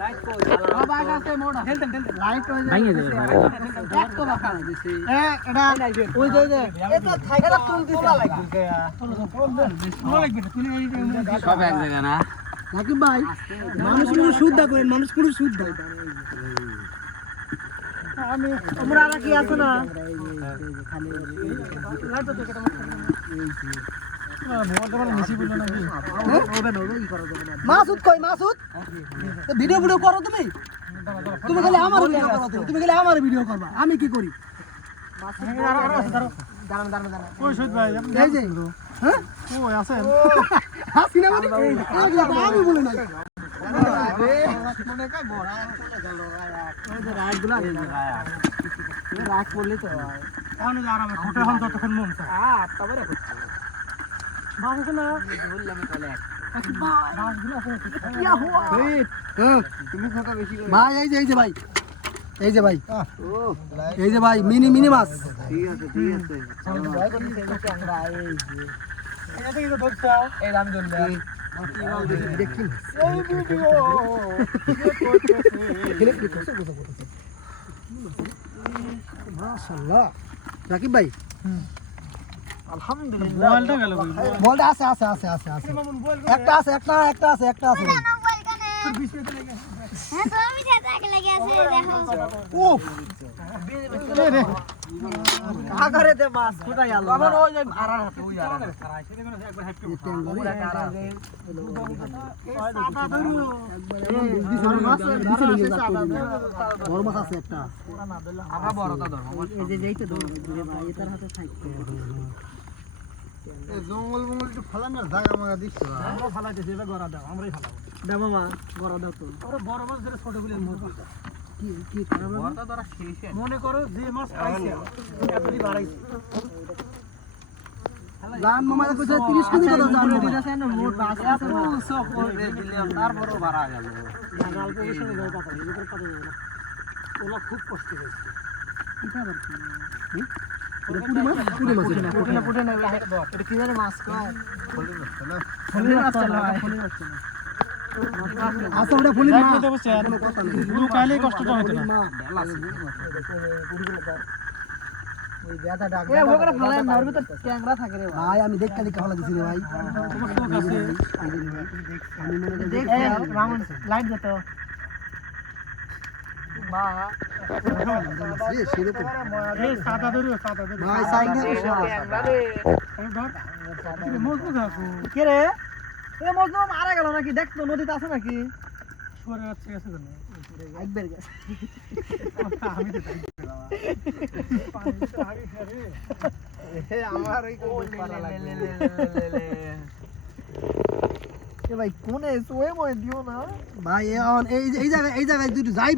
light কই বাবা কাছে মোড়া ঠেলতেন লাইট কই ভাঙিয়ে দেবে এক তো বাকা দিছি এটা ওই যে এটা থাইকা তোলা লাগবে তোলা লাগবে তুমি সব এক জায়গা না নাকি ভাই মানুষ পুরো শুদ্ধ করেন মানুষ পুরো শুদ্ধ আমি তোমরা আর কি আছে না লাইট তো কেটে মাসুদ কই মাসুদ ভিডিও ভিডিও করো তুমি তুমি খালি আমার ভিডিও করো তুমি খালি আমার ভিডিও করবা আমি কি করি কই সুদ ভাই এই যে হ্যাঁ ওই আছেন হাসি না মানে আমি বলি না মনে কই বড় ওই যে রাতগুলা রাত পড়লে তো আমি আরামে ছোট হন ততক্ষণ মন চায় তবে বাস না বললাম তাহলে বাসগুলো আছে কি হুয়া হ্যাঁ তুমি ফটো বেশি করে ভাই এই যে ভাই এই যে ভাই ও এই যে ভাই মিনি মাছ ঠিক আছে আমরা এই যে এটা কি ধরছো এই রাম ধরলে দেখি এই ভিডিও মাশাআল্লাহ রাকিব ভাই আলহামদুলিল্লাহ বলটা গেল বলটা আছে একটা আছে মোবাইল কানে হ্যাঁ তো আমি সাথে লাগে আছে দেখো উফ রে আগারে দে মাছ কোথায় গেল আবার ওই যে আরার হাতে ওই আরার খারাই সেটা কোনো একবার হাইট পুরো কারা সাদা ধরু একবার মাছ বড় মাছ আছে একটা আগা বড়টা ধরো এই যে যেইতে ধরো ভাই এটার হাতে থাকতে এই জঙ্গল একটু ফালানোর জায়গা মাগা দিছো আমরা ফালাইতেছি এটা গড়া দাও আমরাই ফালাবো দাও মামা গড়া দাও তো ওরে বড় মাছ ধরে ছোটগুলোর মুখ কি গড়া ধরা শেষ মনে করো যে মাছ পাইছে এতই বাড়াইছে জান মামা কইছে 30 কেজি কথা জান মামা এটা না মোট বাস আছে সব করে দিলাম তারপরও বাড়া গেল গাল পয়সা দেয় কথা এর পাতা যায় না ওলা খুব কষ্ট হইছে এটা আবার কি পুটে না এটা কি জানে মাছ কয় ফলি মাছ না আচ্ছা ওটা ফলি মাছ তো বসে আর পুরো কালে কষ্টটা হতো না ওই গাদা ডাক এ ওগরা ফলায় না ওর ভিতর ক্যাংরা থাকে রে ভাই আমি দেখ খালি খালা দিছি রে ভাই তোমার শোক আছে আমি মনে দেখ রামন লাইট দে তো মা এই সেরকম এই সাদা ধরো ভাই সাইকেল ক্যাংরা রে ধর কি মজবুত আছে কে রে এ মজনু মারা গেল নাকি দেখ তো নদীতে আছে নাকি সরে যাচ্ছে গেছে কেন একবার গেছে আমি তো তাই পানি তো আগে রে এ আমার ওই কোন পারা লাগে এ ভাই কোনে সোয়ে ময় দিও না ভাই এই জায়গায় দুটো যাই